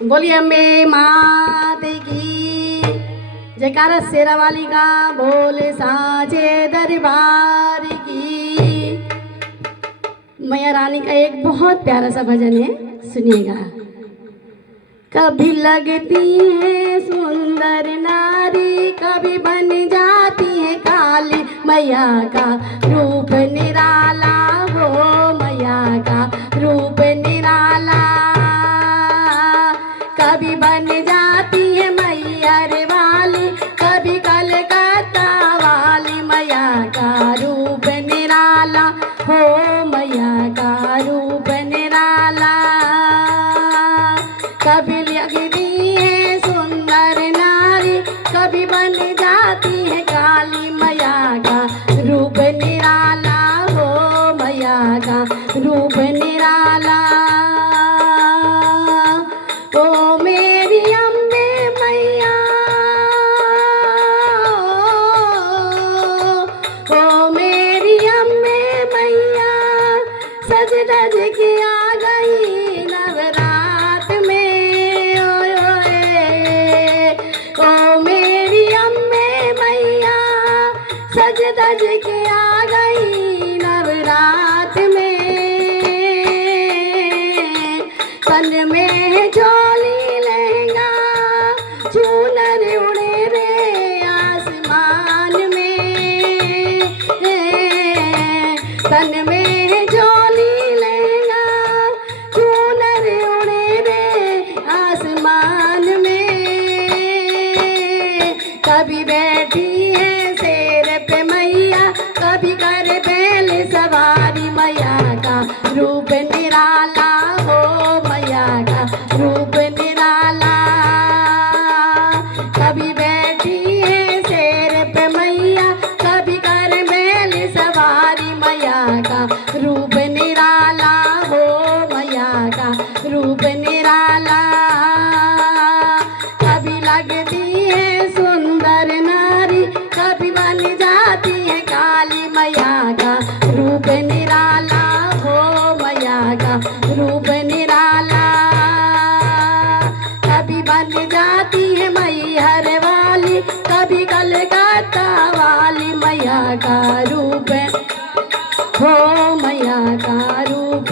बोलिए अम्बे मात की जयकारा शेरा वाली का बोले साचे दरबार की। मैया रानी का एक बहुत प्यारा सा भजन है, सुनिएगा। कभी लगती है सुंदर नारी, कभी बन जाती है काली, मैया का रूप निराला हो, मैया का रूप निराला। कभी बन जाती है मैयर वाली, कभी कलकत्ता वाली, मैया का रूप निराला हो, मैया का रूप निराला। कभी लगती है सुंदर नारी, कभी बन जाती है काली, मैया का रूप निराला हो, मैया का रूप निराला। ओ मेरी अम्बे मैया, ओ मेरी अम्बे मैया, सज धज के आ गई नवरात में। ओए ओए ओ मेरी अम्बे मैया, सज धज के आ गई नवरात में। कन में झोली लहंगा, चूनर उड़े रे आसमान में। कन में झोली लहंगा, चूनर उड़े रे आसमान में। कभी बैठी है शेर पे मैया, कभी कर बैल सवारी, मैया का रूप निराला हो, मैया का रूप निराला। कभी बैठी है शेर पे मैया, कभी कर बैल सवारी, मैया का रूप निराला हो, मैया का रूप निराला। कभी लगती है सुंदर नारी, कभी बन जाती है काली, मैया का रूप निराला हो, मैया का रूप निराला। कभी बन जाती है मैहर वाली, कभी कलकत्ता वाली, मैया का रूप हो, मैया का रूप।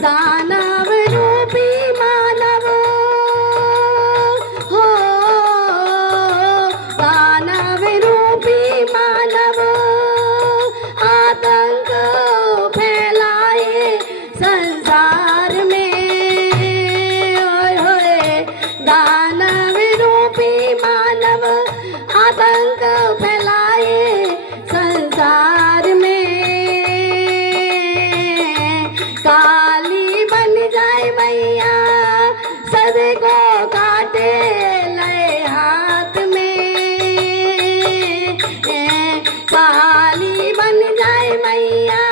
दानव रूपी मानव हो, दानव रूपी मानव, आतंक फैलाए संसार में। ओए होए दानव रूपी मानव, आतंक फैलाए संसार में। काली बन जाए मैया, सभी को काटे लए हाथ में। काली बन जाए मैया,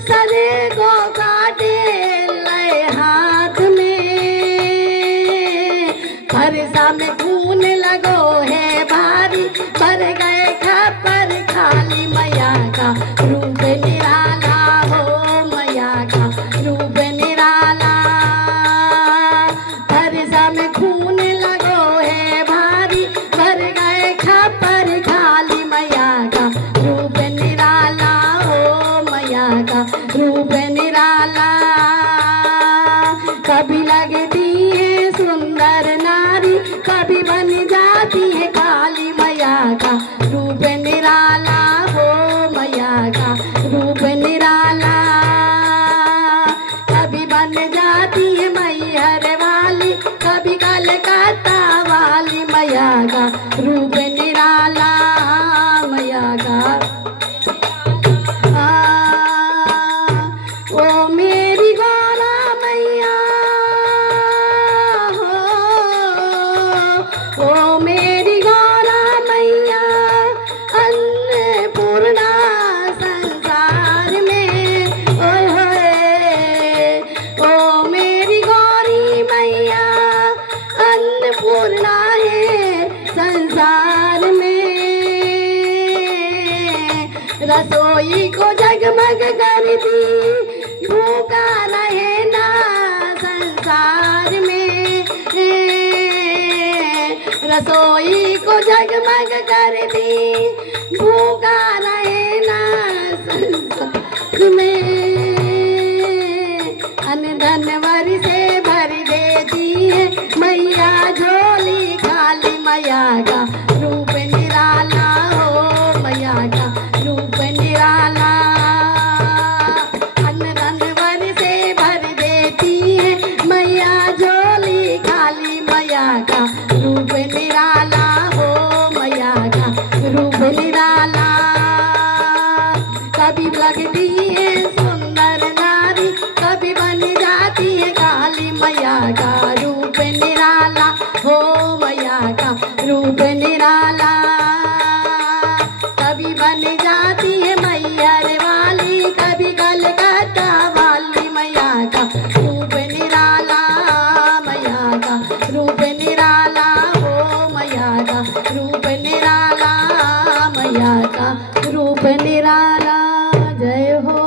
सभी को काटे लए हाथ में। फरसा में खून लगो है भारी, भर गए खप्पर खाली, मैया का रूप निराला हो, मैया का रूप निराला। फरसा में खून लगो है भारी, भर गए खप्पर खाली, मैया का रूप निराला हो, मैया का रूप निराला। कभी लगती है सुंदर नारी, कभी बन जाती है काली, मैया का रूप निराला हो, मैया का रूप निराला। कभी बन जाती है मैहर वाली, कभी कलकत्ता वाली, मैया का रूप निराला, मैया का। ओ मेरी गौरा मैया हो, ओ मेरी गौरा मैया, अन्नपूर्णा संसार में। ओए होए ओ मेरी गौरी मैया, अन्नपूर्णा है संसार में। रसोई को जगमग करती, भूखा रहे ना रसोई को जगमग करती, भूखा रहे ना संसार में। अन्न धन वर से भर देती है मैया झोली खाली, मैया का रूप निराला हो, मैया का रूप निराला। अन्न धन वर से भर देती है मैया झोली खाली, मैया का रूप निराला हो, मैया का रूप निराला। कभी लगती है सुंदर नारी, कभी बन जाती है काली, मैया का रूप निराला हो, मैया का रूप निराला। कभी बन जाती है मैयर वाली, कभी कलकत्ता वाली, मैया का रूप निराला, मैया का रूप निराला हो, मैया का रूप निराला, मैया का रूप निराला। जय हो।